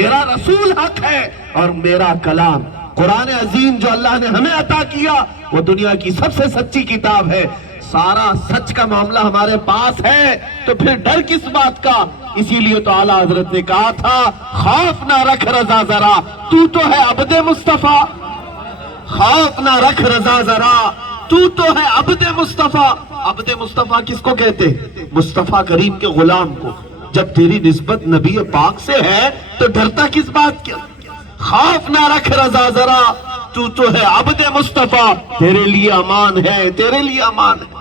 میرا رسول حق ہے اور میرا کلام قرآن عظیم جو اللہ نے ہمیں عطا کیا وہ دنیا کی سب سے سچی کتاب ہے. سارا سچ کا معاملہ ہمارے پاس ہے تو پھر ڈر کس بات کا؟ اسی لیے تو اعلیٰ حضرت نے کہا تھا خوف نہ رکھ رضا ذرا تو ہے عبد مصطفیٰ. خوف نہ رکھ رضا ذرا تو ہے عبد مصطفیٰ. عبد مصطفیٰ کس کو کہتے؟ مصطفیٰ کریم کے غلام کو. جب تیری نسبت نبی پاک سے ہے تو ڈرتا کس بات کیا؟ خوف نہ رکھ رضا ذرا تو ہے عبد مصطفیٰ. تیرے لیے امان ہے، تیرے لیے امان ہے.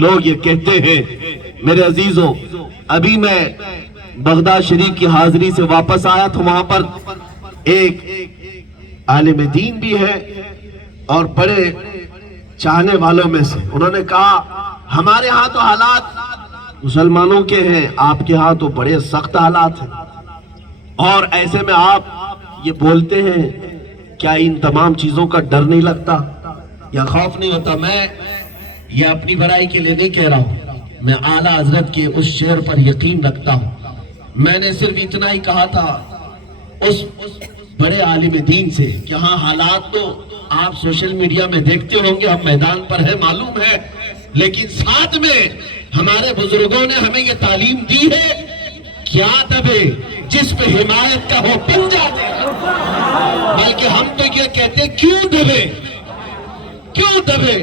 لوگ یہ کہتے ہیں. میرے عزیزوں، ابھی میں بغداد شریف کی حاضری سے واپس آیا تھا. وہاں پر ایک عالم دین بھی ہے اور بڑے چاہنے والوں میں سے. انہوں نے کہا ہمارے ہاں تو حالات مسلمانوں کے ہیں، آپ کے ہاں تو بڑے سخت حالات ہیں، اور ایسے میں آپ یہ بولتے ہیں، کیا ان تمام چیزوں کا ڈر نہیں لگتا یا خوف نہیں ہوتا؟ میں یہ اپنی برائی کے لیے نہیں کہہ رہا ہوں، میں اعلیٰ حضرت کے اس شعر پر یقین رکھتا ہوں. میں نے صرف اتنا ہی کہا تھا اس بڑے عالم دین سے کہ ہاں حالات تو آپ سوشل میڈیا میں دیکھتے ہوں گے، ہم میدان پر ہے، معلوم ہے، لیکن ساتھ میں ہمارے بزرگوں نے ہمیں یہ تعلیم دی ہے، کیا دبے جس پہ حمایت کا ہو بن جاتے. بلکہ ہم تو یہ کہتے کیوں دبے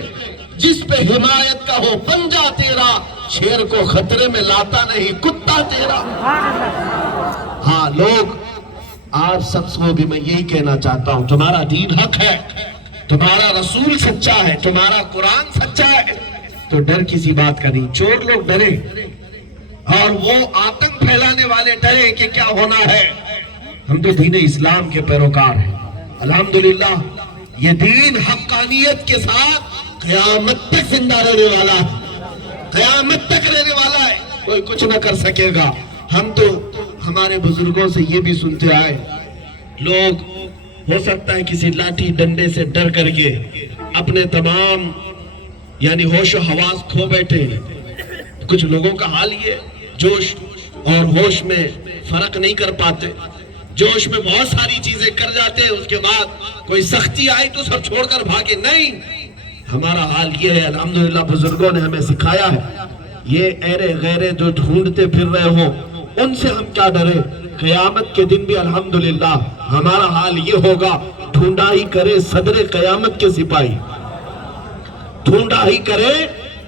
جس پہ حمایت کا ہو بن جا تیرا، شیر کو خطرے میں لاتا نہیں کتا تیرا. ہاں لوگ آپ سب کو بھی میں یہی کہنا چاہتا ہوں، تمہارا دین حق ہے، تمہارا رسول سچا ہے، تمہارا قرآن سچا ہے، تو ڈر کسی بات کا نہیں. چور لوگ ڈرے اور وہ آتنک پھیلانے والے ڈرے کہ کیا ہونا ہے. ہم تو دین اسلام کے پیروکار ہیں الحمدللہ. یہ دین حقانیت کے ساتھ قیامت تک زندہ رہنے والا ہے، قیامت تک رہنے والا ہے، کوئی کچھ نہ کر سکے گا. ہم تو ہمارے بزرگوں سے یہ بھی سنتے آئے، لوگ ہو سکتا ہے کسی لاٹھی ڈنڈے سے ڈر کر کے اپنے تمام یعنی ہوش و حواس کھو بیٹھے. کچھ لوگوں کا حال یہ جوش اور ہوش میں فرق نہیں کر پاتے، جوش میں بہت ساری چیزیں کر جاتے ہیں، اس کے بعد کوئی سختی آئی تو سب چھوڑ کر بھاگے. نہیں، ہمارا حال یہ ہے الحمدللہ، بزرگوں نے ہمیں سکھایا ہے. یہ ایرے غیرے جو ڈھونڈتے پھر رہے ہوں ان سے ہم کیا ڈرے؟ قیامت کے دن بھی الحمدللہ ہمارا حال یہ ہوگا، ڈھونڈا ہی کرے صدر قیامت کے سپاہی، ڈھونڈا ہی کرے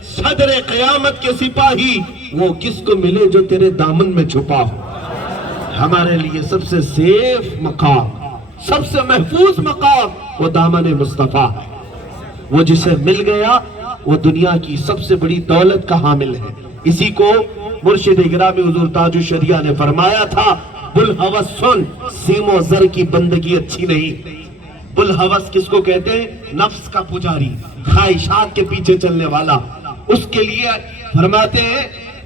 صدر قیامت کے سپاہی، وہ کس کو ملے جو تیرے دامن میں چھپا ہو. ہمارے لیے سب سے سیف مقام، سب سے محفوظ مقام وہ دامن مصطفیٰ ہے. وہ جسے مل گیا وہ دنیا کی سب سے بڑی دولت کا حامل ہے. اسی کو مرشد گرامی حضور تاج الشریعہ نے فرمایا تھا، بلحوث سن سیم و زر کی بندگی اچھی نہیں. بلحوث کس کو کہتے ہیں؟ نفس کا پجاری، خواہشات کے پیچھے چلنے والا. اس کے لیے فرماتے ہیں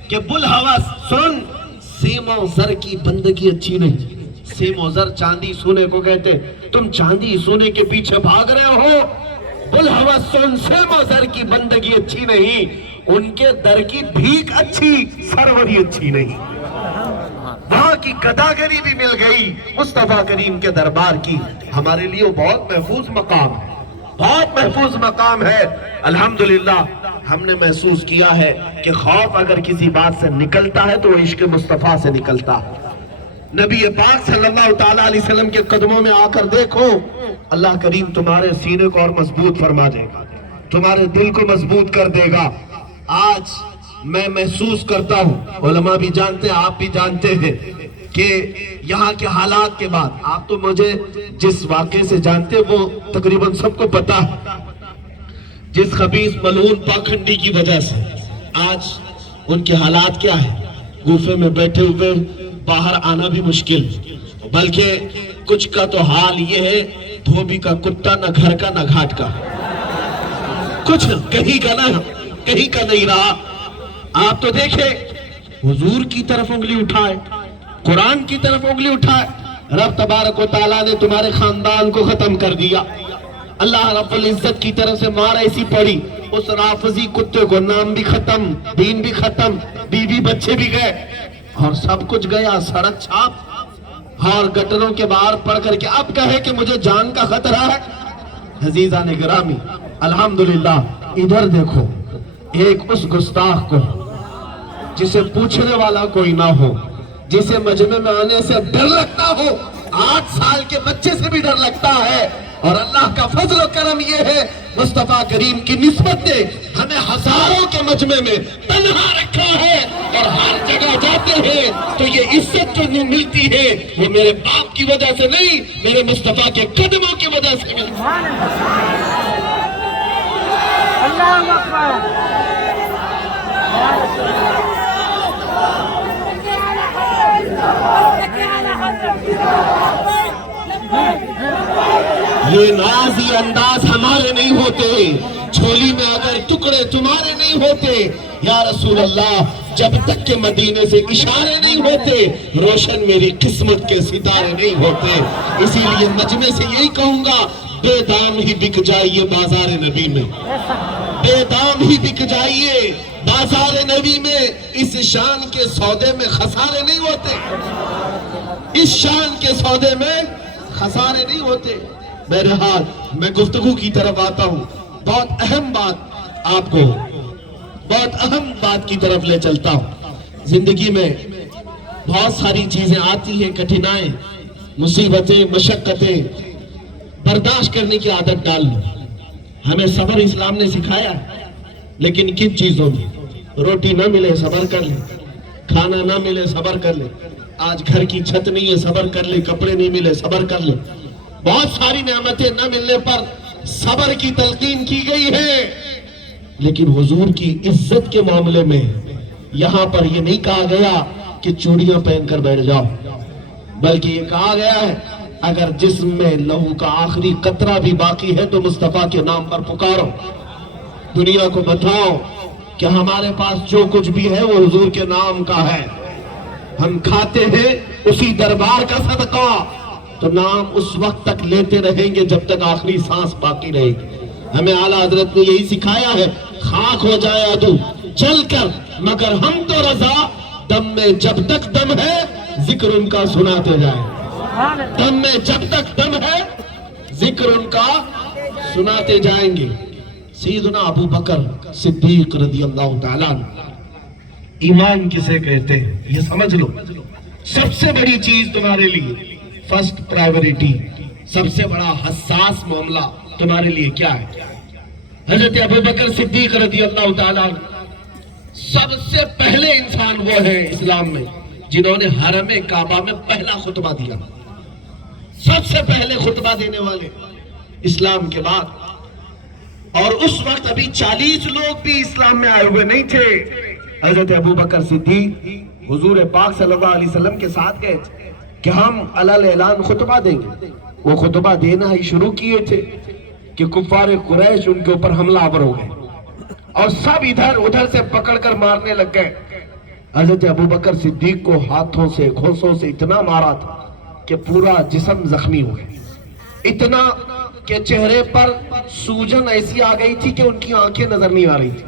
کہ بلحوث سن سیم و زر کی بندگی اچھی نہیں. سیم و زر چاندی سونے کو کہتے ہیں. تم چاندی سونے کے پیچھے بھاگ رہے ہو. بلحوث سن سیم و زر کی بندگی اچھی نہیں، ان کے در کی بھیک اچھی، سروری اچھی نہیں. وہاں کی گداگری بھی مل گئی مصطفیٰ کریم کے دربار کی. ہمارے لیے وہ بہت محفوظ مقام ہے، بہت محفوظ مقام ہے. الحمدللہ ہم نے محسوس کیا ہے کہ خوف اگر کسی بات سے نکلتا ہے تو وہ عشق مصطفیٰ سے نکلتا ہے. نبی پاک صلی اللہ تعالیٰ علیہ وسلم کے قدموں میں آ کر دیکھو، اللہ کریم تمہارے سینے کو اور مضبوط فرما دے گا، تمہارے دل کو مضبوط کر دے گا. آج میں محسوس کرتا ہوں، علماء بھی جانتے ہیں، آپ بھی جانتے ہیں کہ یہاں کے حالات کے بعد، آپ تو مجھے جس واقعے سے جانتے ہیں وہ تقریباً سب کو پتا ہے، جس خبیث ملعون پاکھنڈی کی وجہ سے آج ان کے حالات کیا ہے؟ گوفے میں بیٹھے ہوئے باہر آنا بھی مشکل، بلکہ کچھ کا تو حال یہ ہے دھوبی کا کتا نہ گھر کا نہ گھاٹ کا، کچھ کہیں کا نہ کہیں کا نہیں رہا. آپ تو دیکھیں حضور کی طرف انگلی اٹھائے، قرآن کی طرف انگلی اٹھائے، رب تبارک و تعالیٰ نے تمہارے خاندان کو ختم کر دیا. اللہ رب العزت کی طرف سے مار ایسی پڑی، اس رافضی کتے کو نام بھی ختم، دین بھی ختم، بیوی بچے بھی گئے اور سب کچھ گیا. سڑک چھاپ اور گٹروں کے باہر پڑھ کر کے اب کہے کہ مجھے جان کا خطرہ ہے۔ عزیزان گرامی، الحمدللہ ادھر دیکھو، ایک اس گستاخ کو جسے پوچھنے والا کوئی نہ ہو، جسے مجمع میں آنے سے ڈر لگتا ہو، 8 سال کے بچے سے بھی ڈر لگتا ہے، اور اللہ کا فضل و کرم یہ ہے مصطفیٰ کریم کی نسبت نے ہمیں ہزاروں کے مجمع میں تنہا رکھا ہے، اور ہر جگہ جاتے ہیں تو یہ عزت جو ملتی ہے وہ میرے باپ کی وجہ سے نہیں، میرے مصطفیٰ کے قدموں کی وجہ سے ملتی ہے۔ اللہ اکبر۔ یہ نازی انداز ہمارے نہیں ہوتے، جھولی میں اگر ٹکڑے تمہارے نہیں ہوتے، یا رسول اللہ جب تک کہ مدینے سے اشارے نہیں ہوتے روشن میری قسمت کے ستارے نہیں ہوتے۔ اسی لیے مجمع سے یہی کہوں گا، بے دام ہی بک جائیے بازار نبی میں، بے دام ہی بک جائیے بازار نبی میں، اس شان کے سودے میں خسارے نہیں ہوتے، اس شان کے سودے میں خسارے نہیں ہوتے۔ بہرحال میں گفتگو کی طرف آتا ہوں، بہت اہم بات آپ کو، بہت اہم بات کی طرف لے چلتا ہوں۔ زندگی میں بہت ساری چیزیں آتی ہیں، کٹھنائیں، مصیبتیں، مشقتیں، برداشت کرنے کی عادت ڈال لو۔ ہمیں صبر اسلام نے سکھایا، لیکن کن چیزوں میں؟ روٹی نہ ملے صبر کر لے، کھانا نہ ملے صبر کر لے، آج گھر کی چھت نہیں ہے صبر کر لے، کپڑے نہیں ملے صبر کر لے، بہت ساری نعمتیں نہ ملنے پر صبر کی تلقین کی گئی ہے۔ لیکن حضور کی عزت کے معاملے میں یہاں پر یہ نہیں کہا گیا کہ چوڑیاں پہن کر بیٹھ جاؤ، بلکہ یہ کہا گیا ہے اگر جسم میں لہو کا آخری قطرہ بھی باقی ہے تو مصطفیٰ کے نام پر پکارو، دنیا کو بتاؤ کہ ہمارے پاس جو کچھ بھی ہے وہ حضور کے نام کا ہے، ہم کھاتے ہیں اسی دربار کا صدقہ، تو نام اس وقت تک لیتے رہیں گے جب تک آخری سانس باقی رہے گی۔ ہمیں اعلیٰ حضرت نے یہی سکھایا ہے، خاک ہو جائے عدو چل کر مگر ہم تو رضا، دم میں جب تک دم ہے ذکر ان کا سناتے جائیں، دم میں جب تک دم ہے ذکر ان کا سناتے جائیں گے۔ سیدنا ابو بکر صدیق رضی اللہ تعالیٰ عنہ، ایمان کسے کہتے ہیں یہ سمجھ لو، سب سے بڑی چیز تمہارے لیے، فرسٹ پرائیورٹی، سب سے بڑا حساس معاملہ تمہارے لیے کیا ہے؟ حضرت ابو بکر صدیق رضی اللہ تعالیٰ عنہ سب سے پہلے انسان وہ ہیں اسلام میں جنہوں نے حرم کعبہ میں پہلا خطبہ دیا، سب سے پہلے خطبہ دینے والے اسلام کے بعد، اور اس وقت ابھی 40 لوگ بھی اسلام میں آئے ہوئے نہیں تھے۔ حضرت ابو بکر صدیق حضور پاک صلی اللہ علیہ وسلم کے ساتھ گئے تھے کہ ہم علل اعلان خطبہ دیں گے، وہ خطبہ دینا ہی شروع کیے تھے کہ کفار قریش ان کے اوپر حملہ آور ہو گئے اور سب ادھر ادھر سے پکڑ کر مارنے لگ گئے۔ حضرت ابو بکر صدیق کو ہاتھوں سے گھوسوں سے اتنا مارا تھا کہ پورا جسم زخمی ہو گئے، اتنا کہ چہرے پر سوجن ایسی آ گئی تھی کہ ان کی آنکھیں نظر نہیں آ رہی تھی۔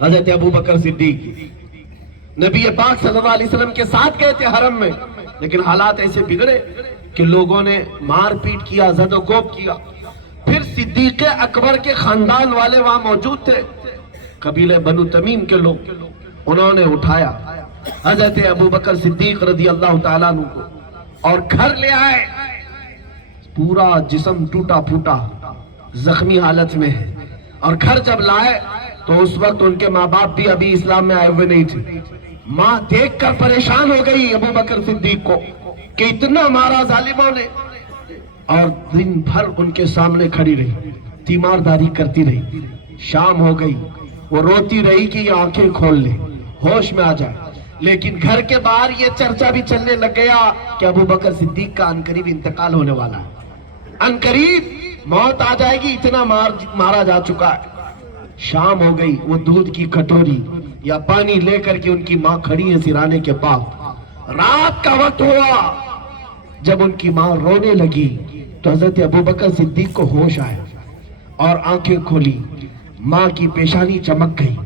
حضرت ابو بکر صدیق نبی پاک صلی اللہ علیہ وسلم کے ساتھ گئے تھے حرم میں، لیکن حالات ایسے بگڑے کہ لوگوں نے مار پیٹ کیا، زد و کوب کیا۔ پھر صدیق اکبر کے خاندان والے وہاں موجود تھے، قبیلہ بنو تمیم کے لوگ، انہوں نے اٹھایا حضرت ابو بکر صدیق رضی اللہ تعالیٰ عنہ کو اور گھر لے آئے، پورا جسم ٹوٹا پھوٹا زخمی حالت میں ہے، اور گھر جب لائے تو اس وقت ان کے ماں باپ بھی ابھی اسلام میں آئے ہوئے نہیں تھے۔ ماں دیکھ کر پریشان ہو گئی ابو بکر صدیق کو کہ اتنا مارا ظالموں نے، اور دن بھر ان کے سامنے کھڑی رہی، تیمارداری کرتی رہی۔ شام ہو گئی، وہ روتی رہی کہ یہ آنکھیں کھول لے، ہوش میں آ جائے، لیکن گھر کے باہر یہ چرچا بھی چلنے لگ گیا کہ ابو بکر صدیق کا عنقریب انتقال ہونے والا ہے، عنقریب موت آ جائے گی، اتنا مارا جا چکا ہے۔ شام ہو گئی، وہ دودھ کی کٹوری یا پانی لے کر کے ان کی ماں کھڑی ہے سرانے کے پاس۔ رات کا وقت ہوا، جب ان کی ماں رونے لگی تو حضرت ابو بکر صدیق کو ہوش آئے اور آنکھیں کھولی، ماں کی پیشانی چمک گئی،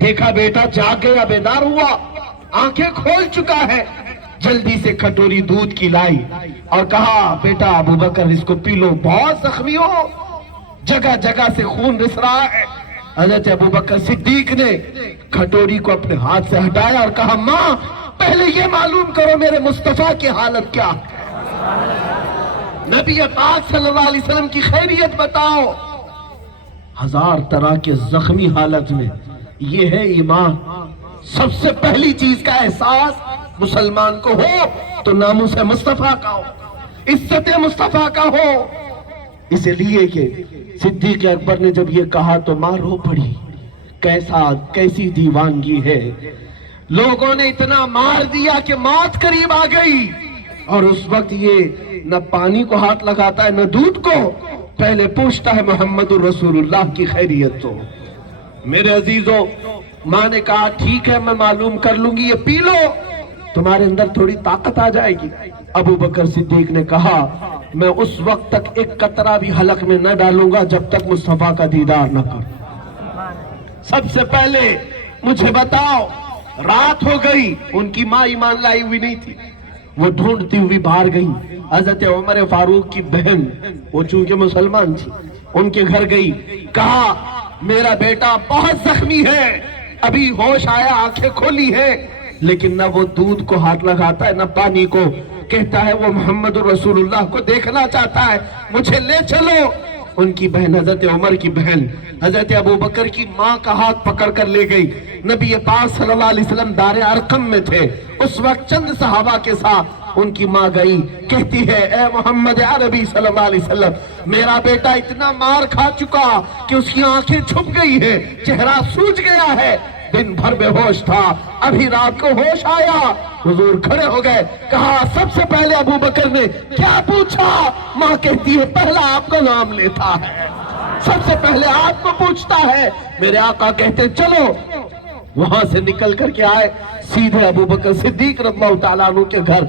دیکھا بیٹا جاگ گیا، بیدار ہوا، آنکھیں کھول چکا ہے۔ جلدی سے کھٹوری دودھ کی لائی اور کہا بیٹا ابو بکر اس کو پی لو، بہت زخمی ہو، جگہ جگہ سے خون رس رہا ہے۔ حضرت ابو بکر صدیق نے کھٹوری کو اپنے ہاتھ سے ہٹایا اور کہا ماں پہلے یہ معلوم کرو میرے مصطفیٰ کی حالت کیا ہے، نبی پاک صلی اللہ علیہ وسلم کی خیریت بتاؤ۔ ہزار طرح کے زخمی حالت میں یہ ہے ایمان۔ سب سے پہلی چیز کا احساس مسلمان کو ہو تو ناموس مصطفیٰ کا ہو، عزت مصطفیٰ کا ہو۔ اس لیے کہ صدیق اکبر نے جب یہ کہا تو ماں رو پڑی، کیسی دیوانگی ہے، لوگوں نے اتنا مار دیا کہ موت قریب آ گئی، اور اس وقت یہ نہ پانی کو ہاتھ لگاتا ہے نہ دودھ کو، پہلے پوچھتا ہے محمد الرسول اللہ کی خیریت تو۔ میرے عزیزوں، ماں نے کہا ٹھیک ہے میں معلوم کر لوں گی، یہ پی لو تمہارے اندر تھوڑی طاقت آ جائے گی۔ ابو بکر صدیق نے کہا میں اس وقت تک ایک قطرہ بھی حلق میں نہ ڈالوں گا جب تک مصطفیٰ کا دیدار نہ کروں۔ سب سے پہلے مجھے بتاؤ، رات ہو گئی، ان کی ماں ایمان لائی ہوئی نہیں تھی، وہ ڈھونڈتی ہوئی باہر گئی۔ حضرت عمر فاروق کی بہن، وہ چونکہ مسلمان تھی، ان کے گھر گئی، کہا میرا بیٹا بہت زخمی ہے، ابھی ہوش آیا، آنکھیں کھولی ہے، لیکن نہ وہ دودھ کو ہاتھ لگاتا ہے نہ پانی کو، کہتا ہے وہ محمد رسول اللہ کو دیکھنا چاہتا ہے، مجھے لے چلو۔ ان کی بہن حضرت عمر کی بہن حضرت ابو بکر کی ماں کا ہاتھ پکڑ کر لے گئی۔ نبی پاک صلی اللہ علیہ وسلم دار ارقم میں تھے، اس وقت چند صحابہ کے ساتھ ان کی ماں گئی، کہتی ہے اے محمد عربی صلی اللہ علیہ وسلم، میرا بیٹا اتنا مار کھا چکا کہ اس کی آنکھیں چھپ گئی ہے، چہرہ سوج گیا ہے، دن بھر بے ہوش تھا، ابھی رات کو ہوش آیا۔ حضور کھڑے ہو گئے، کہا سب سے پہلے ابو بکر نے کیا پوچھا؟ ماں کہتی ہے پہلا آپ کا نام لیتا ہے، سب سے پہلے آپ کو پوچھتا ہے۔ میرے آقا کہتے چلو، وہاں سے نکل کر کے آئے، سیدھے ابو بکر صدیق رضی اللہ تعالیٰ عنہ کے گھر،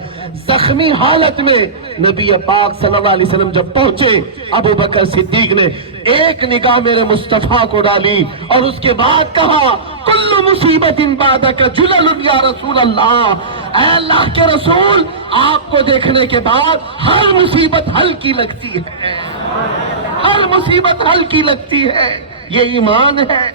زخمی حالت میں نبی پاک صلی اللہ علیہ وسلم جب پہنچے، ابو بکر صدیق نے ایک نگاہ میرے مصطفیٰ کو ڈالی اور اس کے بعد کہا کل مصیبت بعدک جلل یا رسول اللہ، اے اللہ کے رسول آپ کو دیکھنے کے بعد ہر مصیبت ہلکی لگتی ہے، ہر مصیبت ہلکی لگتی ہے۔ یہ ایمان ہے،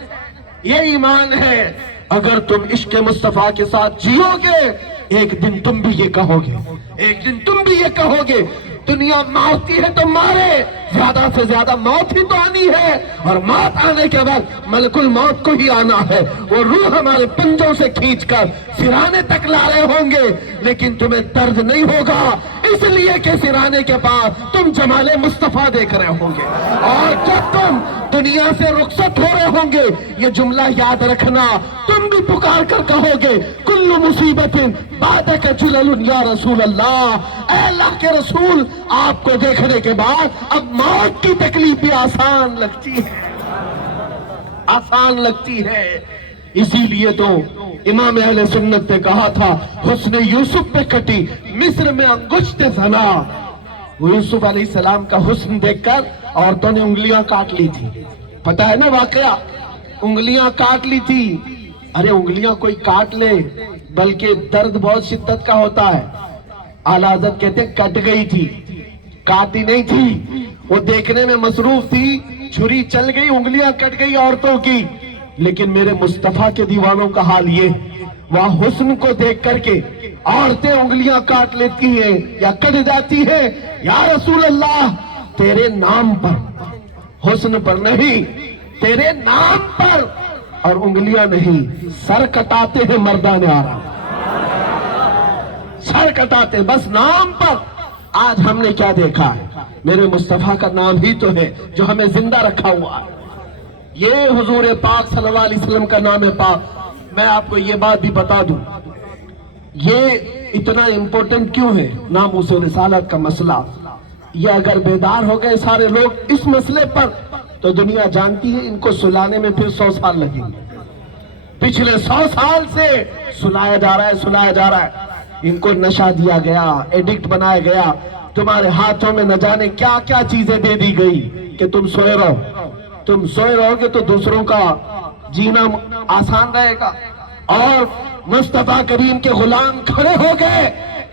یہ ایمان ہے۔ اگر تم عشق مصطفیٰ کے ساتھ جیو گے، ایک دن تم بھی یہ کہو گے، ایک دن تم بھی یہ کہو گے دنیا مارتی ہے تو مارے، زیادہ سے زیادہ موت ہی تو آنی ہے، اور موت آنے کے بعد ملک الموت کو ہی آنا ہے، وہ روح ہمارے پنجوں سے کھینچ کر سرانے تک لا رہے ہوں گے، لیکن تمہیں درد نہیں ہوگا، اس لیے کہ سرانے کے پاس تم جمال مصطفیٰ دیکھ رہے ہوں گے۔ اور جب تم دنیا سے رخصت ہو رہے ہوں گے، یہ جملہ یاد رکھنا، تم بھی پکار کر کہو گے کل مصیبت بعدک جلل یا رسول اللہ، اے اللہ کے رسول آپ کو دیکھنے کے بعد اب موت کی تکلیف بھی آسان لگتی ہے، آسان لگتی ہے۔ اسی لیے تو امام اہل سنت نے کہا تھا حسن یوسف پہ کٹی مصر میں انگشت زنا، وہ یوسف علیہ السلام کا حسن دیکھ کر عورتوں نے انگلیاں کاٹ لی تھی، پتہ ہے نا واقعہ، انگلیاں کاٹ لی تھی۔ ارے انگلیاں کوئی کاٹ لے، بلکہ درد بہت شدت کا ہوتا ہے۔ اعلیٰ حضرت کہتے کٹ گئی تھی، کاٹی نہیں تھی، وہ دیکھنے میں مصروف تھی، چھری چل گئی، انگلیاں کٹ گئی عورتوں کی۔ لیکن میرے مصطفیٰ کے دیوانوں کا حال یہ، وہ حسن کو دیکھ کر کے عورتیں انگلیاں کاٹ لیتی ہیں یا کٹ جاتی ہیں، یا رسول اللہ تیرے نام پر، حسن پر نہیں، تیرے نام پر، اور انگلیاں نہیں، سر کٹاتے ہیں مردان آرام، سر کٹاتے بس نام پر۔ آج ہم نے کیا دیکھا ہے؟ میرے مصطفیٰ کا نام ہی تو ہے جو ہمیں زندہ رکھا ہوا ہے، یہ حضور پاک صلی اللہ علیہ وسلم کا نام ہے پاک۔ میں آپ کو یہ بات بھی بتا دوں، یہ اتنا امپورٹنٹ کیوں ہے ناموس رسالت کا مسئلہ؟ یہ اگر بیدار ہو گئے سارے لوگ اس مسئلے پر تو دنیا جانتی ہے ان کو سلانے میں پھر 100 سال لگیں گے۔ پچھلے 100 سال سے سلایا جا رہا ہے، سلایا جا رہا ہے، ان کو نشہ دیا گیا، ایڈکٹ بنایا گیا، تمہارے ہاتھوں میں نہ جانے کیا کیا چیزیں دے دی گئی کہ تم سوئے رہو، تم سوئے رہو گے تو دوسروں کا جینا آسان رہے گا۔ اور مصطفیٰ کریم کے غلام کھڑے ہو گئے،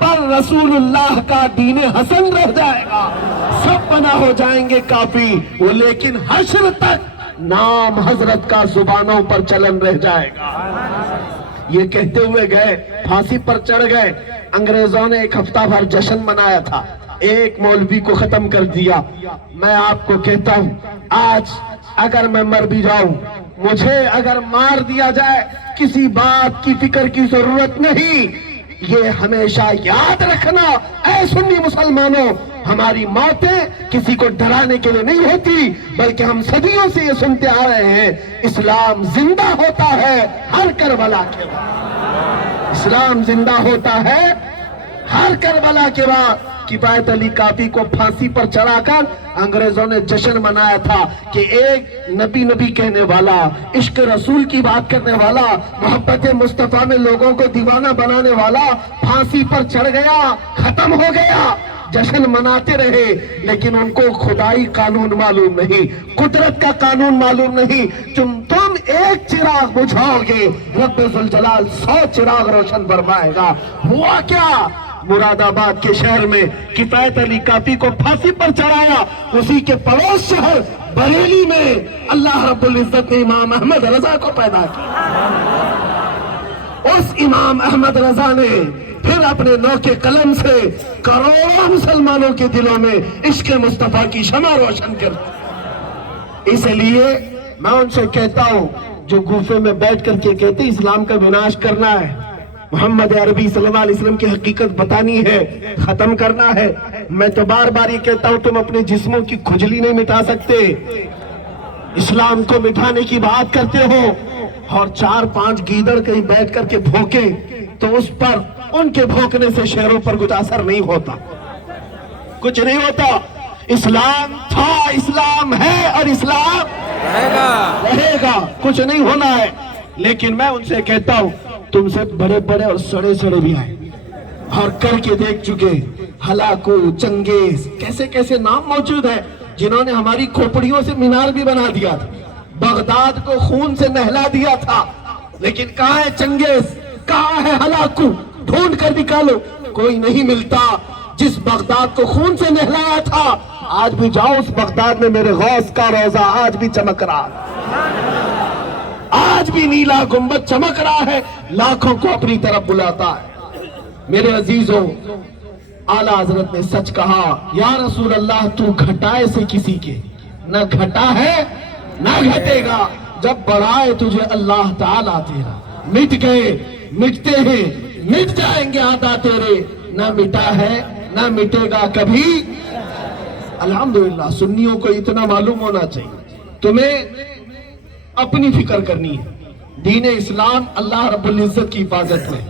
پر رسول اللہ کا دین حسن رہ جائے گا، سب بنا ہو جائیں گے کافی، وہ لیکن حشر تک نام حضرت کا زبانوں پر چلن رہ جائے گا۔ یہ کہتے ہوئے گئے، پھانسی پر چڑھ گئے۔ انگریزوں نے ایک ہفتہ بھر جشن منایا تھا، ایک مولوی کو ختم کر دیا۔ میں آپ کو کہتا ہوں، آج اگر میں مر بھی جاؤں، مجھے اگر مار دیا جائے، کسی بات کی فکر کی ضرورت نہیں۔ یہ ہمیشہ یاد رکھنا اے سنی مسلمانوں، ہماری موتیں کسی کو ڈرانے کے لیے نہیں ہوتی، بلکہ ہم صدیوں سے یہ سنتے آ رہے ہیں، اسلام زندہ ہوتا ہے ہر کربلا کے بعد، اسلام زندہ ہوتا ہے ہر کربلا کے بعد۔ کفایت علی کافی کو پھانسی پر چڑھا کر انگریزوں نے جشن منایا تھا کہ ایک نبی کہنے والا، عشق رسول کی بات کرنے والا، محبت مصطفیٰ میں لوگوں کو دیوانہ بنانے والا پھانسی پر چڑھ گیا، ختم ہو گیا۔ جشن مناتے رہے، لیکن ان کو خدائی قانون معلوم نہیں، قدرت کا قانون معلوم نہیں۔ تم ایک چراغ بجھاؤ گے، رب ذوالجلال 100 چراغ روشن فرمائے گا۔ ہوا کیا؟ مراد آباد کے شہر میں کفایت علی کافی کو پھانسی پر چڑھایا، اسی کے پڑوس شہر بریلی میں اللہ رب العزت نے امام احمد رضا کو پیدا کیا۔ اس امام احمد رضا نے پھر اپنے نوکے قلم سے کروڑوں مسلمانوں کے دلوں میں عشق مصطفیٰ کی شمع روشن کر دی۔ اس لیے میں ان سے کہتا ہوں جو گوفے میں بیٹھ کر کے کہتے اسلام کا وناش کرنا ہے، محمد عربی صلی اللہ علیہ وسلم کی حقیقت بتانی ہے، ختم کرنا ہے، میں تو بار بار یہ کہتا ہوں تم اپنے جسموں کی کھجلی نہیں مٹا سکتے، اسلام کو مٹانے کی بات کرتے ہو، اور 4-5 گیدڑ کہیں بیٹھ کر کے بھوکے تو اس پر ان کے بھوکنے سے شہروں پر کچھ اثر نہیں ہوتا، کچھ نہیں ہوتا۔ اسلام تھا، اسلام ہے، اور اسلام رہے گا، کچھ نہیں ہونا ہے۔ لیکن میں ان سے کہتا ہوں تم سے بڑے بڑے اور سڑے سڑے بھی آئے اور کر کے دیکھ چکے، ہلاکو، چنگیز، کیسے کیسے نام موجود ہیں جنہوں نے ہماری کھوپڑیوں سے مینار بھی بنا دیا تھا، بغداد کو خون سے نہلا دیا تھا، لیکن کہاں ہے چنگیز، کہاں ہے ہلاکو؟ ڈھونڈ کر نکالو، کوئی نہیں ملتا۔ جس بغداد کو خون سے نہلایا تھا، آج بھی جاؤ اس بغداد میں میرے غوث کا روضہ آج بھی چمک رہا ہے، آج بھی نیلا گنبد چمک رہا ہے، لاکھوں کو اپنی طرف بلاتا ہے۔ میرے عزیزوں، اعلیٰ حضرت نے سچ کہا، یا رسول اللہ تو گھٹائے سے کسی کے نہ گھٹا ہے نہ گھٹے گا، جب بڑھائے تجھے اللہ تعالیٰ تیرا، مٹ گئے مٹتے ہیں مٹ جائیں گے عطا تیرے، نہ مٹا ہے نہ مٹے گا کبھی۔ الحمدللہ سنیوں کو اتنا معلوم ہونا چاہیے، تمہیں اپنی فکر کرنی ہے، دین اسلام اللہ رب العزت کی حفاظت میں،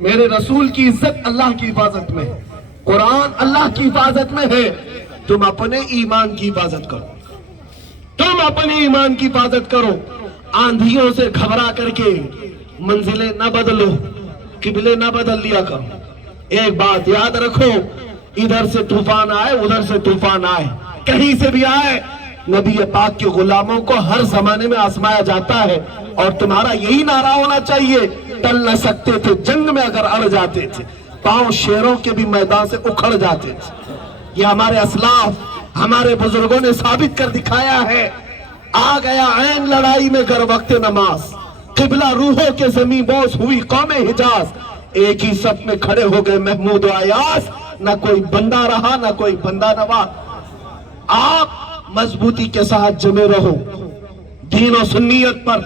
میرے رسول کی عزت اللہ کی حفاظت میں، قرآن اللہ کی حفاظت میں ہے، تم اپنے ایمان کی حفاظت کرو، تم اپنے ایمان کی حفاظت کرو، آندھیوں سے گھبرا کر کے منزلیں نہ بدلو، قبلے نہ بدل لیا کرو۔ ایک بات یاد رکھو، ادھر سے طوفان آئے ادھر سے طوفان آئے، کہیں سے بھی آئے، نبی پاک کے غلاموں کو ہر زمانے میں آزمایا جاتا ہے، اور تمہارا یہی نعرہ ہونا چاہیے، ٹل نہ سکتے تھے جنگ میں اگر اڑ جاتے تھے، پاؤں شیروں کے بھی میدان سے اکھڑ جاتے تھے۔ یہ ہمارے اسلاف، ہمارے بزرگوں نے ثابت کر دکھایا ہے۔ آ گیا عین لڑائی میں گر وقت نماز، قبلہ روحوں کے زمین بوس ہوئی قوم حجاز، ایک ہی صف میں کھڑے ہو گئے محمود و ایاز، نہ کوئی بندہ رہا نہ کوئی بندہ نواز۔ آپ مضبوطی کے ساتھ جمے رہو دین و سنیت پر،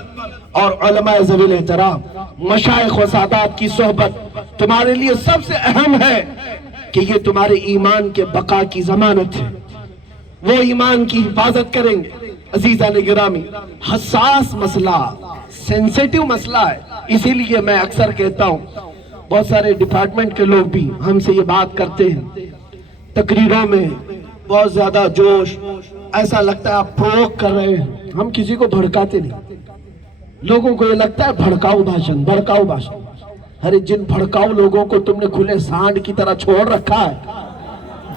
اور علماء ذوی الاحترام، مشائخ و سادات کی صحبت تمہارے لیے سب سے اہم ہے، کہ یہ تمہارے ایمان کے بقا کی ضمانت ہے، وہ ایمان کی حفاظت کریں گے۔ عزیزان گرامی، حساس مسئلہ، سینسیٹیو مسئلہ ہے، اسی لیے میں اکثر کہتا ہوں، بہت سارے ڈپارٹمنٹ کے لوگ بھی ہم سے یہ بات کرتے ہیں، تقریروں میں بہت زیادہ جوش، ایسا لگتا ہے آپ پروک کر رہے ہیں، ہم کسی کو بھڑکاتے نہیں، لوگوں کو یہ لگتا ہے بھڑکاؤ بھاشن، ارے جن بھڑکاؤ لوگوں کو تم نے کھلے سانڈ کی طرح چھوڑ رکھا ہے،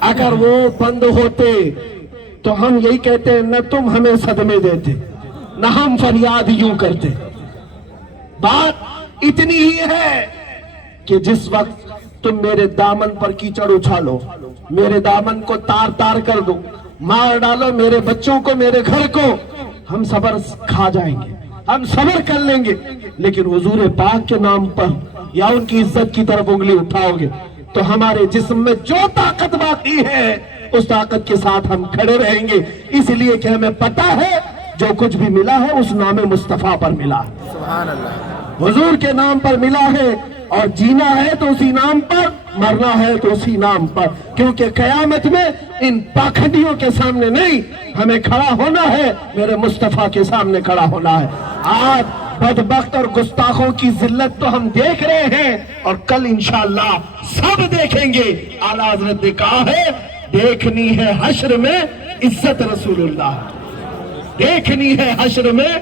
اگر وہ بند ہوتے تو ہم یہی کہتے ہیں، نہ تم ہمیں صدمے دیتے نہ ہم فریاد یوں کرتے۔ بات اتنی ہی ہے کہ جس وقت تم میرے دامن پر کیچڑ اچھالو، میرے دامن کو تار تار کر دو، مار ڈالو میرے بچوں کو، میرے گھر کو، ہم صبر کھا جائیں گے، ہم صبر کر لیں گے، لیکن حضور پاک کے نام پر یا ان کی عزت کی طرف انگلی اٹھاؤ گے تو ہمارے جسم میں جو طاقت باقی ہے اس طاقت کے ساتھ ہم کھڑے رہیں گے، اس لیے کہ ہمیں پتا ہے جو کچھ بھی ملا ہے اس نام مصطفیٰ پر ملا ہے، سبحان اللہ، حضور کے نام پر ملا ہے، اور جینا ہے تو اسی نام پر، مرنا ہے تو اسی نام پر، کیونکہ قیامت میں ان پاکھنڈیوں کے سامنے نہیں، ہمیں کھڑا ہونا ہے، میرے مصطفیٰ کے سامنے کھڑا ہونا ہے۔ آج بدبخت اور گستاخوں کی ذلت تو ہم دیکھ رہے ہیں، اور کل انشاءاللہ سب دیکھیں گے۔ اعلیٰ حضرت نے کہا ہے دیکھنی ہے حشر میں عزت رسول اللہ، دیکھنی ہے حشر میں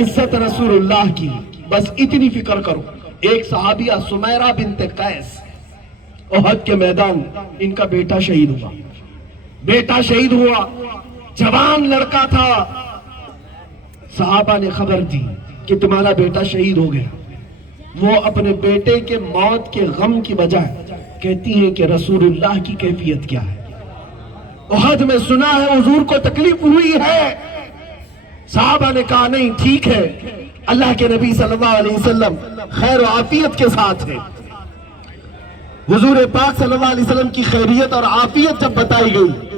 عزت رسول اللہ کی، بس اتنی فکر کرو۔ ایک صحابیہ سمیرہ بنت قیس، احد کے میدان ان کا بیٹا شہید ہوا، بیٹا شہید ہوا، جوان لڑکا تھا، صحابہ نے خبر دی کہ تمہارا بیٹا شہید ہو گیا۔ وہ اپنے بیٹے کے موت کے غم کی بجائے کہتی ہیں کہ رسول اللہ کی کیفیت کیا ہے؟ احد میں سنا ہے حضور کو تکلیف ہوئی ہے۔ صحابہ نے کہا نہیں ٹھیک ہے، اللہ کے نبی صلی اللہ علیہ وسلم خیر و عافیت کے ساتھ ہیں۔ حضور پاک صلی اللہ علیہ وسلم کی خیریت اور عافیت جب بتائی گئی